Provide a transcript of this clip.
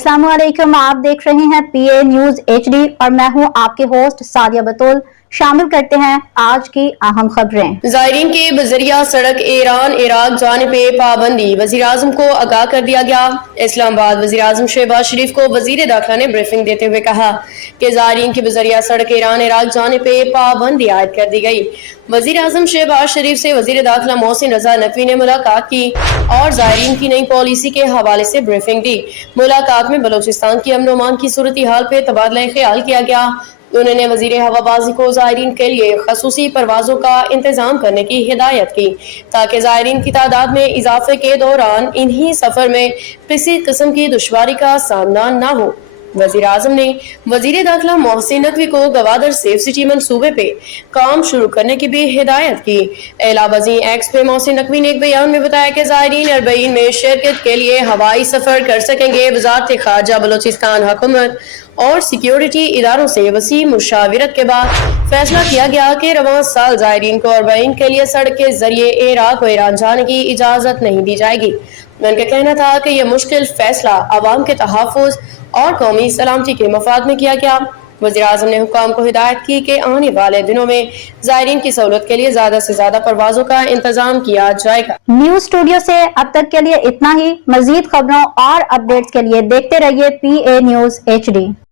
अस्सलाम वालेकुम, आप देख रहे हैं PA न्यूज HD और मैं हूं आपके होस्ट सादिया बतूल। शामिल करते हैं आज की अहम खबरें। ज़ायरीन के बजरिया सड़क ईरान इराक जाने पे पाबंदी, वज़ीर आज़म को आगाह कर दिया गया। इस्लामाबाद वज़ीर आज़म शहबाज शरीफ को वज़ीर दाखिला ने ब्रीफिंग देते हुए कहा कि ज़ायरीन की बजरिया सड़क ईरान इराक जाने पे पाबंदी आयद कर दी गई। वज़ीर आज़म शहबाज शरीफ से वज़ीर दाखिला मोहसिन रजा नकवी ने मुलाकात की और ज़ायरीन की नई पॉलिसी के हवाले से ब्रीफिंग दी। मुलाकात में बलोचिस्तान की अमन अमान की सूरत हाल पे तबादला ख्याल किया गया। उन्होंने वज़ीर हवाबाजी को ज़ायरीन के लिए खसूसी परवाज़ों का इंतज़ाम करने की हिदायत की ताकि ज़ायरीन की तादाद में इजाफे के दौरान इन्हीं सफ़र में किसी किस्म की दुश्वारी का सामना न हो। वज़ीर आज़म ने वज़ीर दाखिला मोहसिन नकवी को गवादर सेफ सिटी मंसूबे पे काम शुरू करने की भी हिदायत की। एलावजी एक्स पे मोहसिन नकवी ने एक बयान में बताया कि ज़ायरीन अरबईन में शिरकत के लिए हवाई सफ़र कर सकेंगे। वज़ारत ख़ारजा बलोचिस्तान हुकूमत और सिक्योरिटी इदारों से वसी मुशावरत के बाद फैसला किया गया कि रवां साल ज़ायरीन को अरबईन के लिए सड़क के जरिए इराक व ईरान जाने की इजाज़त नहीं दी जाएगी। उनका कहना था कि यह मुश्किल फैसला अवाम के तहफ़्फ़ुज़ और कौमी सलामती के मफाद में किया गया। वज़ीर आज़म ने हुक्काम को हिदायत की कि आने वाले दिनों में ज़ायरीन की सहूलत के लिए ज़्यादा से ज़्यादा परवाज़ों का इंतज़ाम किया जाएगा। न्यूज स्टूडियो से अब तक के लिए इतना ही। मज़ीद खबरों और अपडेट्स के लिए देखते रहिए PA न्यूज HD।